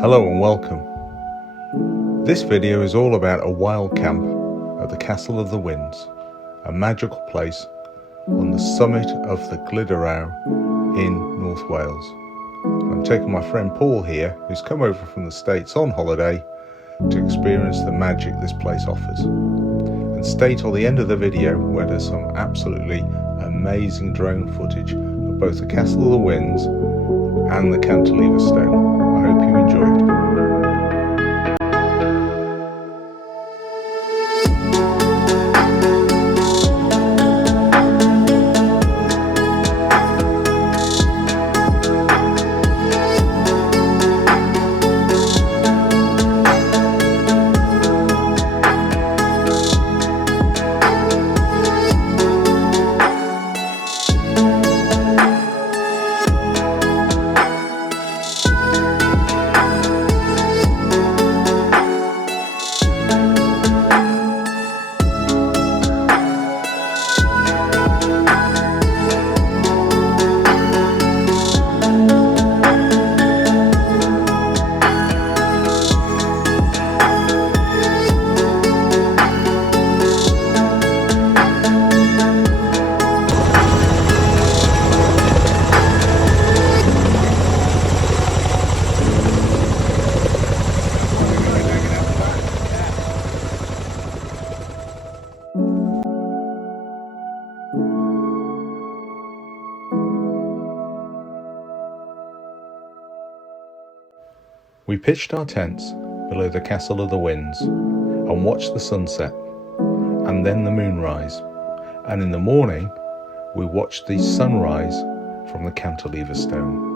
Hello and welcome. This video is all about a wild camp at the Castell of the Winds, a magical place on the summit of the Glyder in North Wales. I'm taking my friend Paul here, who's come over from the States on holiday to experience the magic this place offers. And stay till the end of the video where there's some absolutely amazing drone footage of both the Castell of the Winds and the Cantilever Stone. I hope you enjoy it. We pitched our tents below the Castell of the Winds and watched the sunset and then the moonrise, and in the morning we watched the sunrise from the Cantilever Stone.